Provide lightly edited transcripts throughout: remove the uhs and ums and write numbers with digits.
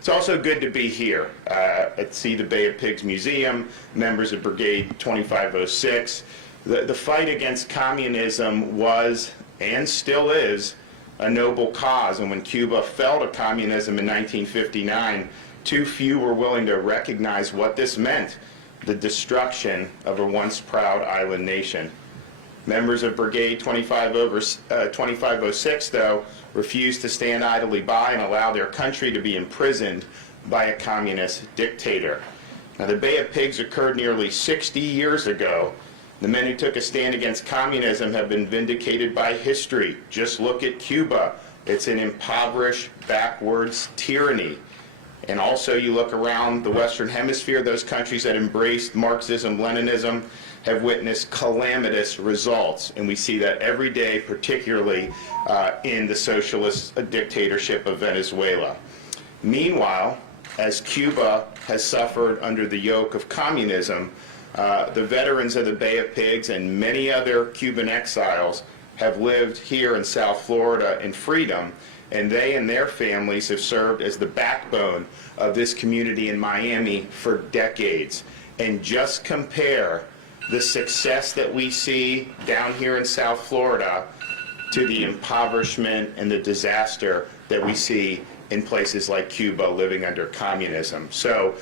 It's also good to be here at See the Bay of Pigs Museum, members of Brigade 2506. The fight against communism was, and still is, a noble cause, and when Cuba fell to communism in 1959, too few were willing to recognize what this meant, the destruction of a once proud island nation. Members of Brigade 2506, though, refused to stand idly by and allow their country to be imprisoned by a communist dictator. Now, the Bay of Pigs occurred nearly 60 years ago. The men who took a stand against communism have been vindicated by history. Just look at Cuba. It's an impoverished, backwards tyranny. And also, you look around the Western Hemisphere, those countries that embraced Marxism, Leninism, have witnessed calamitous results. And we see that every day, particularly in the socialist dictatorship of Venezuela. Meanwhile, as Cuba has suffered under the yoke of communism, the veterans of the Bay of Pigs and many other Cuban exiles have lived here in South Florida in freedom, and they and their families have served as the backbone of this community in Miami for decades. And just compare the success that we see down here in South Florida to the impoverishment and the disaster that we see in places like Cuba living under communism. So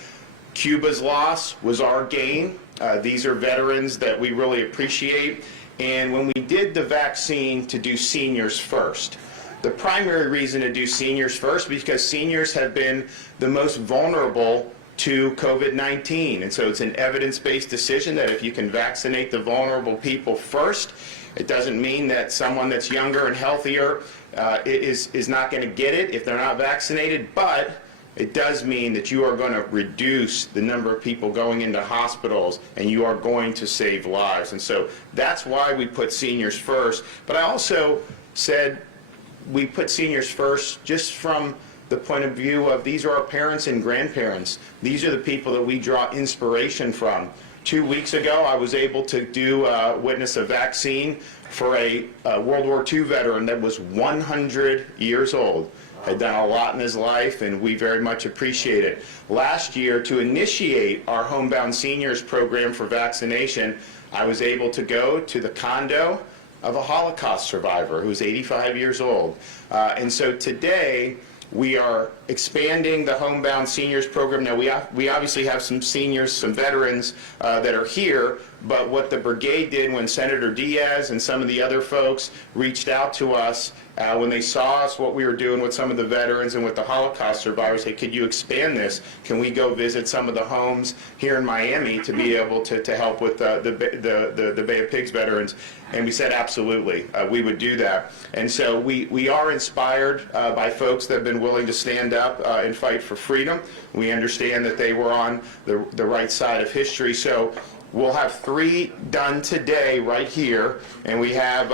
Cuba's loss was our gain. These are veterans that we really appreciate. And when we did the vaccine to do seniors first, the primary reason to do seniors first because seniors have been the most vulnerable to COVID-19. And so it's an evidence-based decision that if you can vaccinate the vulnerable people first, it doesn't mean that someone that's younger and healthier is not going to get it if they're not vaccinated, but it does mean that you are going to reduce the number of people going into hospitals and you are going to save lives. And so that's why we put seniors first. But I also said we put seniors first just from the point of view of these are our parents and grandparents. These are the people that we draw inspiration from. 2 weeks ago, I was able to witness a vaccine for a World War II veteran that was 100 years old. Had done a lot in his life, and we very much appreciate it. Last year, to initiate our Homebound Seniors program for vaccination, I was able to go to the condo of a Holocaust survivor who's 85 years old. And so today, we are expanding the Homebound Seniors program. Now, we obviously have some seniors, some veterans that are here, but what the brigade did when Senator Diaz and some of the other folks reached out to us when they saw us, what we were doing with some of the veterans and with the Holocaust survivors, hey, could you expand this? Can we go visit some of the homes here in Miami to be able to help with the Bay of Pigs veterans? And we said absolutely, we would do that. And so we are inspired by folks that have been willing to stand up and fight for freedom. We understand that they were on the right side of history. So we'll have 3 done today right here, and we have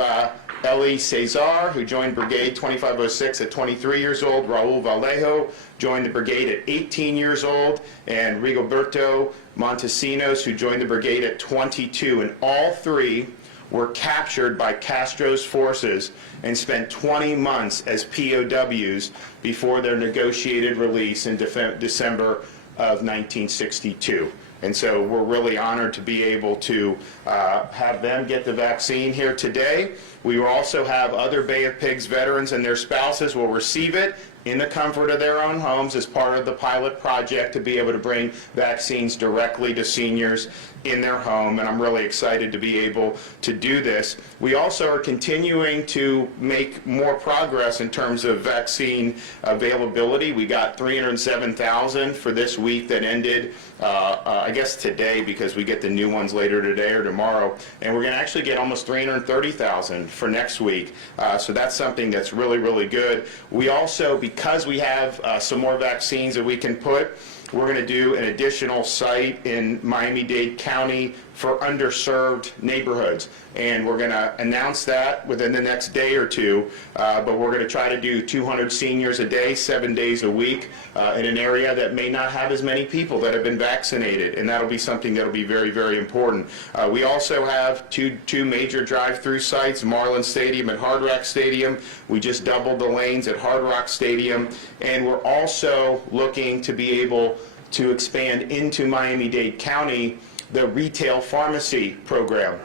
Ellie Cesar, who joined Brigade 2506 at 23 years old. Raul Vallejo joined the brigade at 18 years old. And Rigoberto Montesinos, who joined the brigade at 22. And all 3 were captured by Castro's forces and spent 20 months as POWs before their negotiated release in December of 1962. And so we're really honored to be able to have them get the vaccine here today. We will also have other Bay of Pigs veterans and their spouses will receive it in the comfort of their own homes as part of the pilot project to be able to bring vaccines directly to seniors in their home, and I'm really excited to be able to do this. We also are continuing to make more progress in terms of vaccine availability. We got 307,000 for this week that ended, I guess today, because we get the new ones later today or tomorrow, and we're going to actually get almost 330,000 for next week. So that's something that's really, really good. We also, because we have some more vaccines that we can put, we're going to do an additional site in Miami-Dade County for underserved neighborhoods. And we're going to announce that within the next day or two, but we're going to try to do 200 seniors a day, 7 days a week, in an area that may not have as many people that have been vaccinated, and that'll be something that'll be very, very important. We also have two major drive-through sites, Marlin Stadium and Hard Rock Stadium. We just doubled the lanes at Hard Rock Stadium, and we're also looking to be able to expand into Miami-Dade County the retail pharmacy program.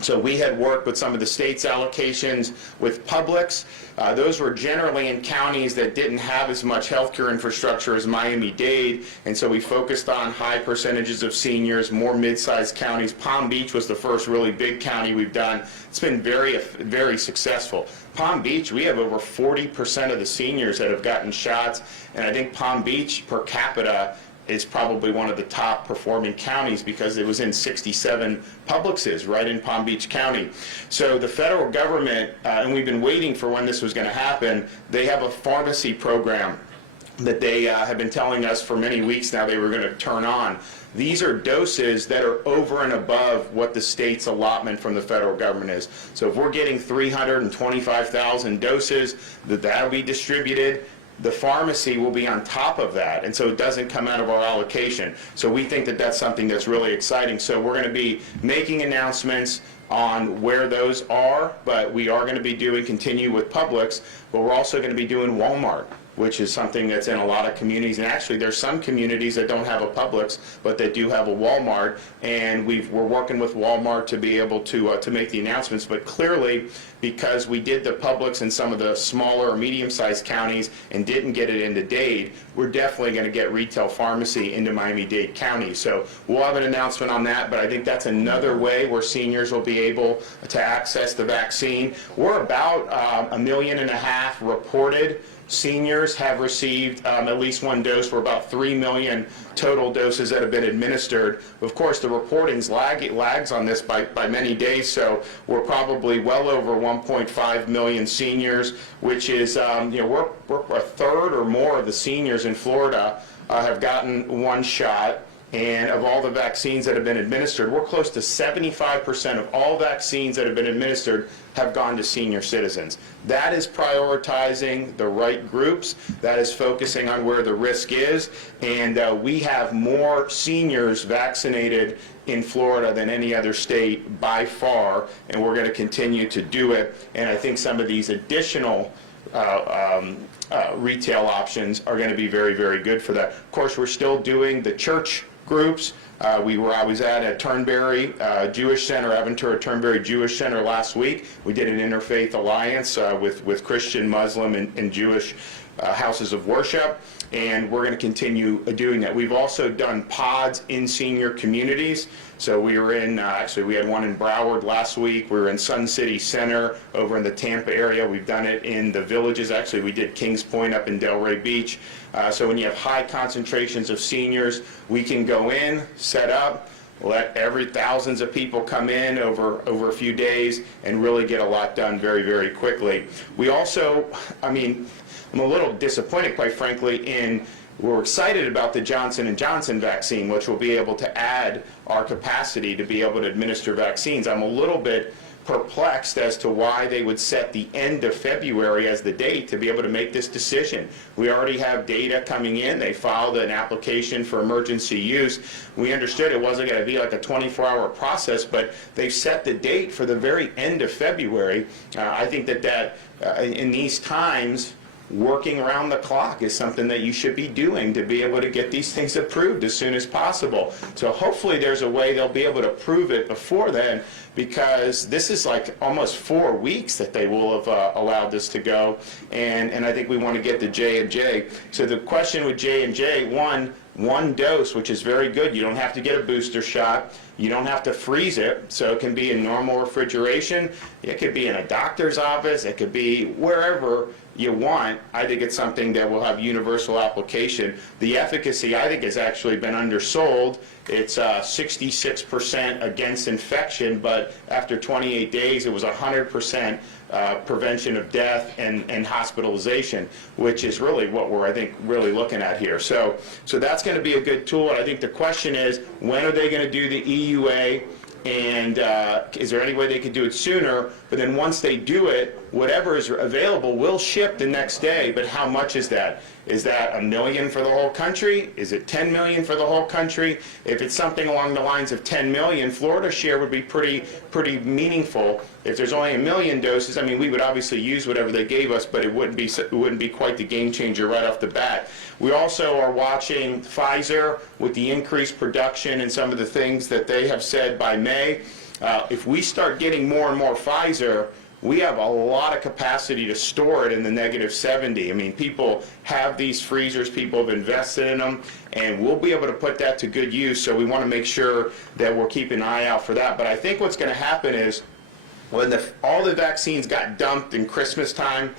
So we had worked with some of the state's allocations with Publix. Those were generally in counties that didn't have as much healthcare infrastructure as Miami-Dade, and so we focused on high percentages of seniors, more mid-sized counties. Palm Beach was the first really big county we've done. It's been very, very successful. Palm Beach, we have over 40% of the seniors that have gotten shots, and I think Palm Beach per capita is probably one of the top performing counties because it was in 67 Publixes right in Palm Beach County. So the federal government, and we've been waiting for when this was going to happen, they have a pharmacy program that they have been telling us for many weeks now they were going to turn on. These are doses that are over and above what the state's allotment from the federal government is. So if we're getting 325,000 doses, that'll be distributed. The pharmacy will be on top of that, and so it doesn't come out of our allocation. So we think that that's something that's really exciting. So we're going to be making announcements on where those are, but we are going to be continue with Publix, but we're also going to be doing Walmart, which is something that's in a lot of communities. And actually, there's some communities that don't have a Publix, but that do have a Walmart. And we're working with Walmart to be able to make the announcements. But clearly, because we did the Publix in some of the smaller or medium-sized counties and didn't get it into Dade, we're definitely going to get retail pharmacy into Miami-Dade County. So we'll have an announcement on that, but I think that's another way where seniors will be able to access the vaccine. We're about 1.5 million reported. Seniors have received at least one dose. We're about 3 million total doses that have been administered. Of course, the reporting lags on this by many days, so we're probably well over 1.5 million seniors, which is, we're a third or more of the seniors in Florida have gotten one shot. And of all the vaccines that have been administered, we're close to 75% of all vaccines that have been administered have gone to senior citizens. That is prioritizing the right groups. That is focusing on where the risk is. And we have more seniors vaccinated in Florida than any other state by far, and we're going to continue to do it. And I think some of these additional retail options are going to be very, very good for that. Of course, we're still doing the church groups. I was at Turnberry Jewish Center, Aventura Turnberry Jewish Center last week. We did an interfaith alliance with Christian, Muslim, and Jewish houses of worship, and we're going to continue doing that. We've also done pods in senior communities. So we were in, actually we had one in Broward last week. We were in Sun City Center over in the Tampa area. We've done it in the villages. Actually, we did Kings Point up in Delray Beach. So when you have high concentrations of seniors, we can go in, set up, let thousands of people come in over a few days and really get a lot done very, very quickly. We also, I'm a little disappointed, quite frankly, we're excited about the Johnson & Johnson vaccine, which will be able to add our capacity to be able to administer vaccines. I'm a little bit perplexed as to why they would set the end of February as the date to be able to make this decision. We already have data coming in. They filed an application for emergency use. We understood it wasn't going to be like a 24-hour process, but they've set the date for the very end of February. I think that in these times, working around the clock is something that you should be doing to be able to get these things approved as soon as possible. So hopefully there's a way they'll be able to approve it before then, because this is like almost 4 weeks that they will have allowed this to go, and I think we want to get the J&J. So the question with J&J, one dose, which is very good. You don't have to get a booster shot. You don't have to freeze it, so it can be in normal refrigeration. It could be in a doctor's office. It could be wherever you want. I think it's something that will have universal application. The efficacy, I think, has actually been undersold. It's 66% against infection, but after 28 days, it was 100% prevention of death and hospitalization, which is really what we're, I think, really looking at here. So that's going to be a good tool. And I think the question is, when are they going to do the EUA And is there any way they could do it sooner? But then once they do it, whatever is available will ship the next day. But how much is that? Is that $1 million for the whole country? Is it $10 million for the whole country? If it's something along the lines of $10 million, Florida's share would be pretty meaningful. If there's only 1 million doses, I mean, we would obviously use whatever they gave us, but it wouldn't be quite the game changer right off the bat. We also are watching Pfizer with the increased production and some of the things that they have said by May. If we start getting more and more Pfizer, we have a lot of capacity to store it in the -70. I mean, people have these freezers, people have invested in them, and we'll be able to put that to good use, so we want to make sure that we're keeping an eye out for that. But I think what's going to happen is when all the vaccines got dumped in Christmas time,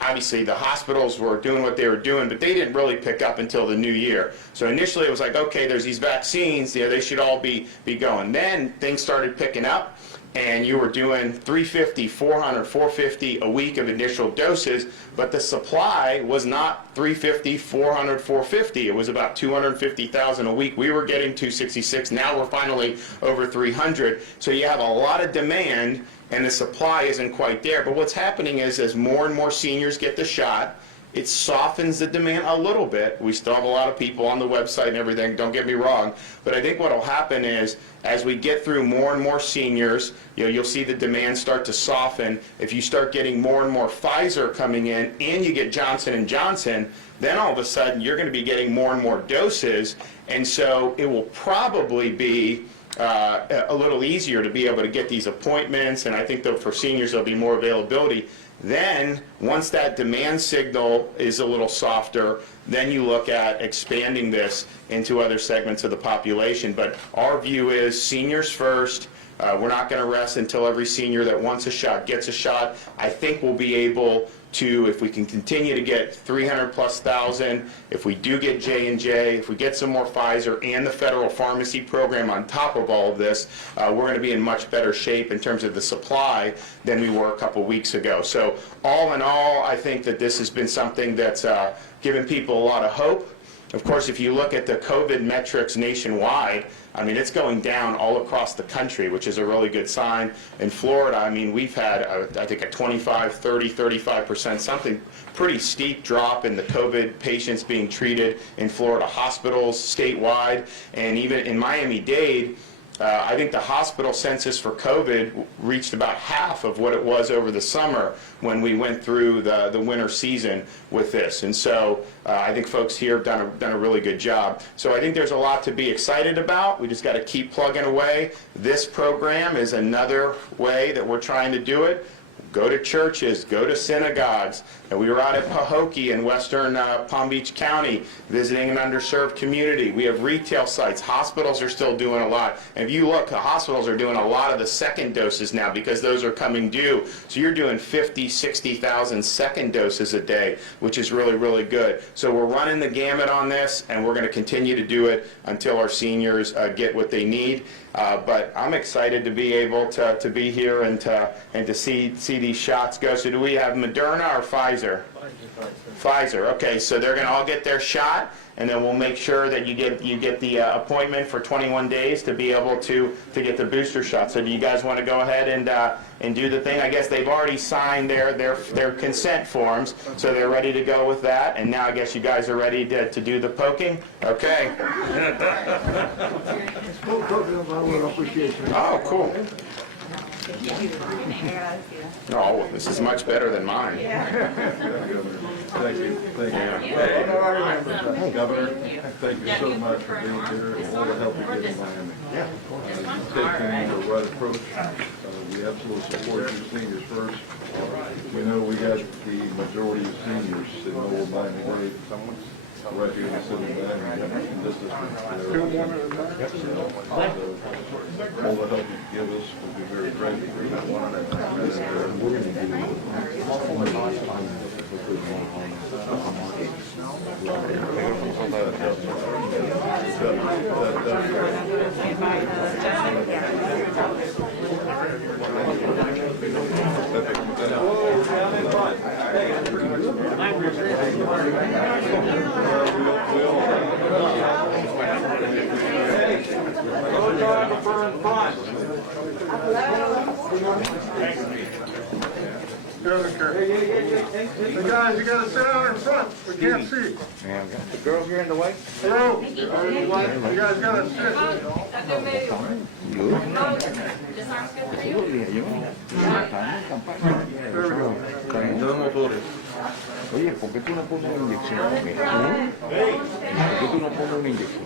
obviously the hospitals were doing what they were doing, but they didn't really pick up until the new year. So initially it was like, okay, there's these vaccines, they should all be going. Then things started picking up, and you were doing 350, 400, 450 a week of initial doses, but the supply was not 350, 400, 450. It was about 250,000 a week. We were getting 266. Now we're finally over 300. So you have a lot of demand, and the supply isn't quite there. But what's happening is as more and more seniors get the shot, it softens the demand a little bit. We still have a lot of people on the website and everything, don't get me wrong. But I think what will happen is as we get through more and more seniors, you'll see the demand start to soften. If you start getting more and more Pfizer coming in and you get Johnson & Johnson, then all of a sudden you're going to be getting more and more doses. And so it will probably be a little easier to be able to get these appointments. And I think that for seniors there'll be more availability. Then, once that demand signal is a little softer, then you look at expanding this into other segments of the population. But our view is seniors first. We're not going to rest until every senior that wants a shot gets a shot. I think we'll be able to, if we can continue to get 300,000+, if we do get J&J, if we get some more Pfizer and the federal pharmacy program on top of all of this, we're going to be in much better shape in terms of the supply than we were a couple weeks ago. So all in all, I think that this has been something that's given people a lot of hope. Of course, if you look at the COVID metrics nationwide, I mean, it's going down all across the country, which is a really good sign. In Florida, I mean, we've had, I think, a 25, 30, 35%, something pretty steep drop in the COVID patients being treated in Florida hospitals statewide. And even in Miami-Dade, I think the hospital census for COVID reached about half of what it was over the summer when we went through the winter season with this. And so I think folks here have done a really good job. So I think there's a lot to be excited about. We just got to keep plugging away. This program is another way that we're trying to do it. Go to churches, go to synagogues. And we were out at Pahokee in western Palm Beach County visiting an underserved community. We have retail sites. Hospitals are still doing a lot. And if you look, the hospitals are doing a lot of the second doses now because those are coming due. So you're doing 50, 60,000 second doses a day, which is really, really good. So we're running the gamut on this, and we're going to continue to do it until our seniors get what they need. But I'm excited to be able to be here and to see these shots go. So do we have Moderna or Pfizer? Pfizer. Okay, so they're going to all get their shot, and then we'll make sure that you get the appointment for 21 days to be able to get the booster shot. So do you guys want to go ahead and do the thing? I guess they've already signed their consent forms, so they're ready to go with that. And now I guess you guys are ready to do the poking. Okay. Oh, cool. Oh, this is much better than mine. Thank you. Governor, thank you so much for being here and all the help you give Miami. Taking the right approach. We absolutely support you seniors first. We know we got the majority of seniors sitting over by the grave. Right here in the city in this district. All the help you give us, we'll be very grateful for that one. We're going to The guys, you gotta sit down in front. We can't see. The girls here in the way? Hello? You guys gotta sit. Oye, ¿por qué tú no pones una inyección? ¿Por qué tú no pones una inyección?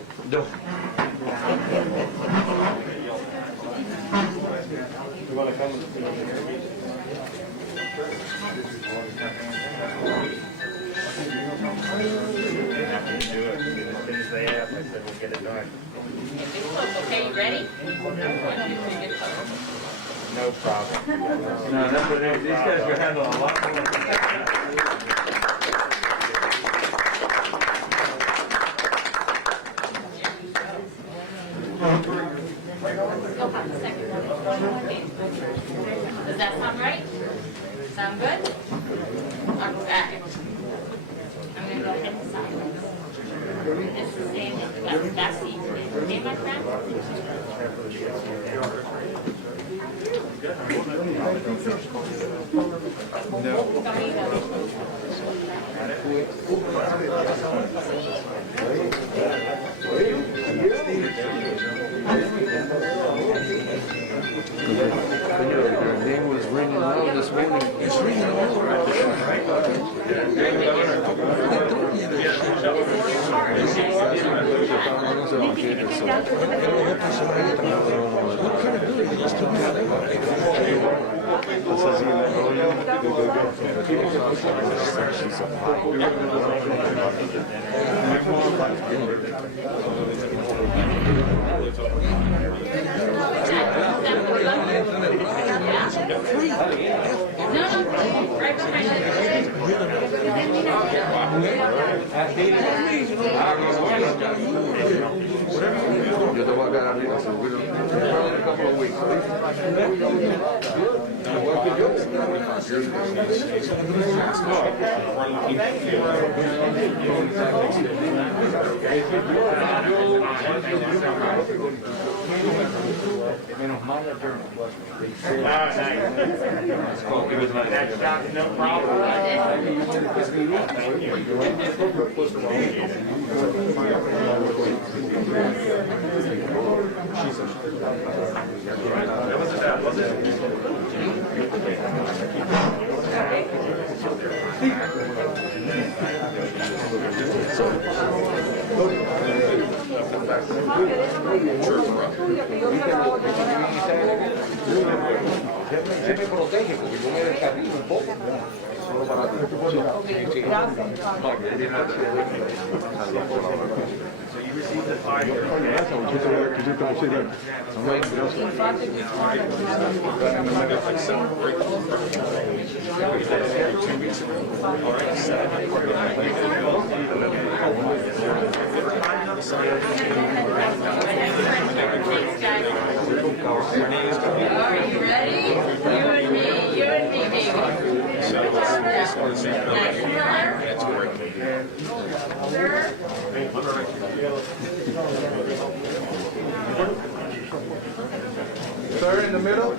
Okay, you ready? No problem. No, that's what it is. These guys are handling a lot more. Does that sound right? Sound good? Okay. I'm gonna go ahead and sign this. This is standing, that's the, okay, my friend? Your name was ringing loud this morning. It's ringing all around. Right behind you. Yo te voy a quedar arriba seguro. In a couple of weeks. Menos mal la journal. Next shot, no problem. Se me protege porque yo me descarrilo un poco. Solo para ti. Are you ready? You and me, baby. Nice smile. Sir. Sir, in the middle.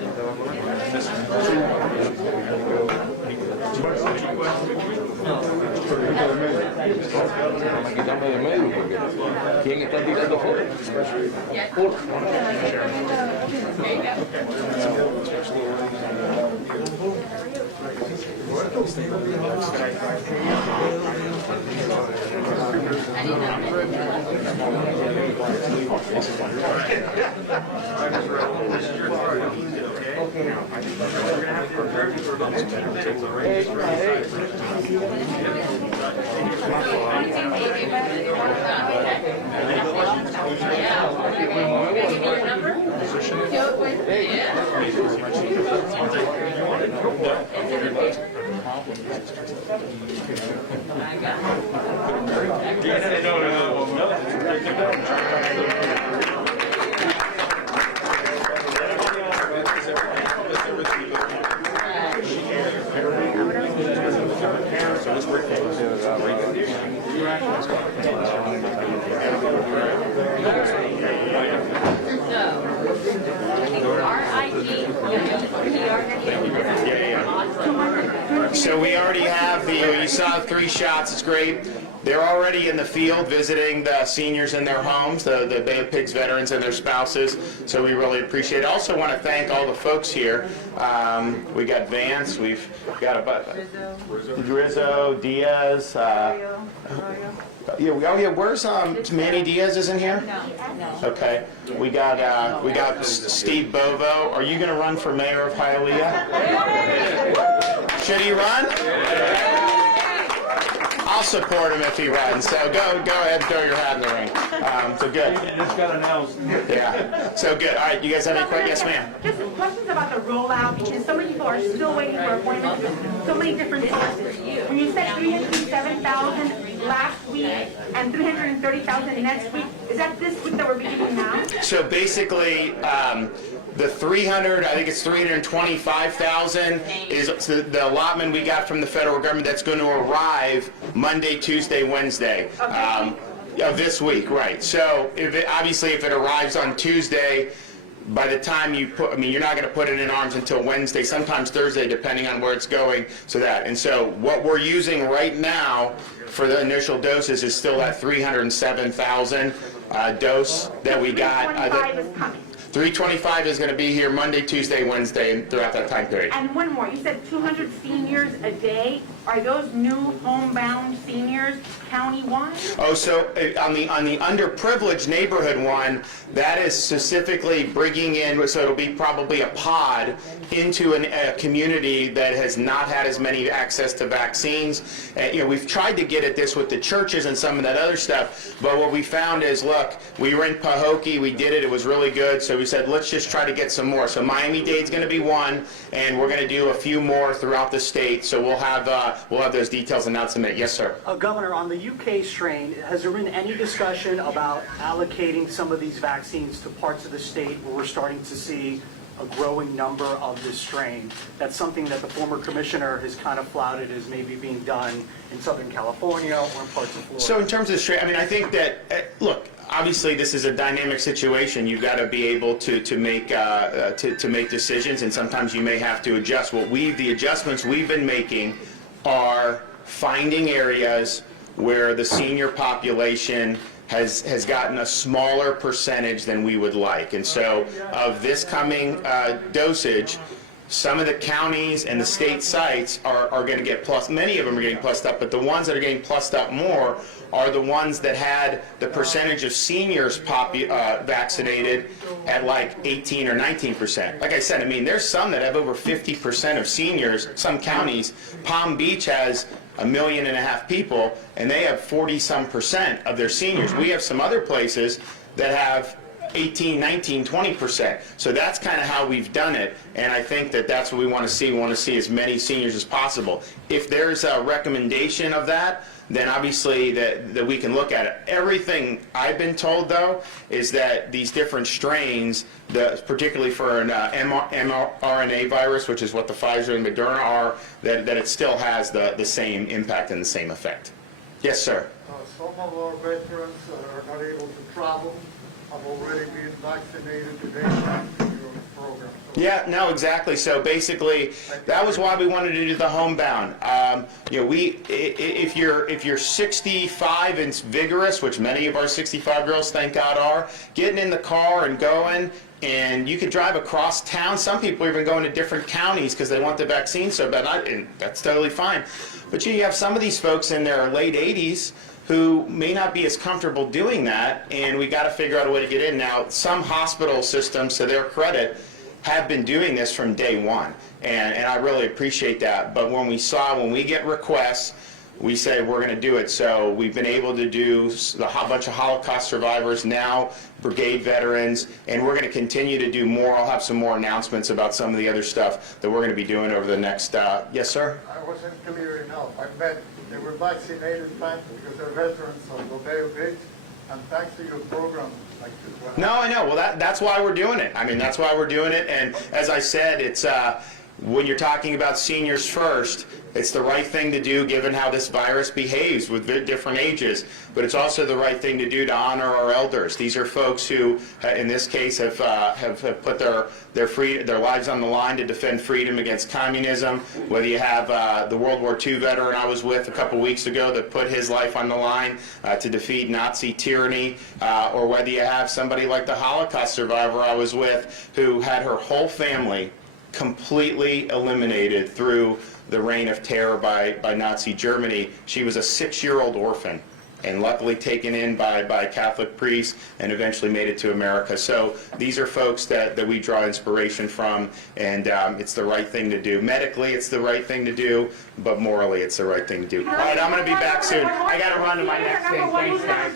Quítame de medio porque ¿quién está tirando fotos? So we 3 shots. It's great. They're already in the field visiting the seniors in their homes, the Bay of Pigs veterans and their spouses, so we really appreciate it. I also want to thank all the folks here. We got Vance, we've got Rizzo, Diaz. Where's Manny Diaz isn't here? No. Okay. We got Steve Bovo. Are you going to run for mayor of Hialeah? Should he run? I'll support him if he runs. So go ahead and throw your hat in the ring. So good. It just got announced. Yeah. So good. All right. You guys have any questions? Yes, ma'am. Just questions about the rollout, because so many people are still waiting for appointments with so many different sources. When you said 307,000 last week and 330,000 next week, is that this week that we're beginning now? So basically, the 300, I think it's 325,000 is the allotment we got from the federal government that's going to arrive Monday, Tuesday, Wednesday. Of this week, right. So obviously if it arrives on Tuesday, by the time you put, you're not going to put it in arms until Wednesday, sometimes Thursday, depending on where it's going. And so what we're using right now for the initial doses is still that 307,000 dose that we got. 325 is coming. 325 is going to be here Monday, Tuesday, Wednesday, and throughout that time period. And one more, you said 200 seniors a day. Are those new homebound seniors county-wide? Oh, so on the underprivileged neighborhood one, that is specifically bringing in, so it'll be probably a pod into a community that has not had as many access to vaccines. We've tried to get at this with the churches and some of that other stuff, but what we found is, look, we were in Pahokee, we did it, it was really good, so we said, let's just try to get some more. So Miami-Dade's going to be one, and we're going to do a few more throughout the state, so we'll have those details announced in a minute. Yes, sir. Governor, on the UK strain, has there been any discussion about allocating some of these vaccines to parts of the state where we're starting to see a growing number of this strain? That's something that the former commissioner has kind of flouted as maybe being done in Southern California or in parts of Florida. So in terms of strain, I think that, look, obviously this is a dynamic situation. You've got to be able to make decisions, and sometimes you may have to adjust. The adjustments we've been making are finding areas where the senior population has gotten a smaller percentage than we would like. And so of this coming dosage, some of the counties and the state sites are going to get plus. Many of them are getting plussed up, but the ones that are getting plussed up more are the ones that had the percentage of seniors vaccinated at like 18 or 19%. Like I said, there's some that have over 50% of seniors. Some counties, Palm Beach has 1.5 million people, and they have 40-some% of their seniors. We have some other places that have 18, 19, 20%. So that's kind of how we've done it, and I think that that's what we want to see. We want to see as many seniors as possible. If there's a recommendation of that, then obviously that we can look at it. Everything I've been told, though, is that these different strains, particularly for an mRNA virus, which is what the Pfizer and Moderna are, that it still has the same impact and the same effect. Yes, sir. Some of our veterans are not able to travel, have already been vaccinated today thanks to your program. Yeah, no, exactly. So basically, that was why we wanted to do the homebound. If you're 65 and vigorous, which many of our 65 girls, thank God, are, getting in the car and going, and you could drive across town. Some people are even going to different counties because they want the vaccine so bad, and that's totally fine. But you have some of these folks in their late 80s who may not be as comfortable doing that, and we got to figure out a way to get in. Now, some hospital systems, to their credit, have been doing this from day one, and I really appreciate that. But when we get requests, we say we're going to do it. So we've been able to do a bunch of Holocaust survivors, now brigade veterans, and we're going to continue to do more. I'll have some more announcements about some of the other stuff that we're going to be doing over the next, yes, sir? I wasn't clear enough. I bet they were vaccinated thanks because they're veterans of the Bay of Pigs, and thanks to your program. No, I know. Well, that's why we're doing it. That's why we're doing it. And as I said, it's when you're talking about seniors first, it's the right thing to do given how this virus behaves with different ages, but it's also the right thing to do to honor our elders. These are folks who, in this case, have put their lives on the line to defend freedom against communism. Whether you have the World War II veteran I was with a couple weeks ago that put his life on the line to defeat Nazi tyranny, or whether you have somebody like the Holocaust survivor I was with who had her whole family completely eliminated through the reign of terror by Nazi Germany. She was a 6-year-old orphan and luckily taken in by Catholic priests and eventually made it to America. So these are folks that we draw inspiration from, and it's the right thing to do. Medically, it's the right thing to do, but morally, it's the right thing to do. All right, I'm going to be back soon. I got to run to my next thing. Thanks, guys.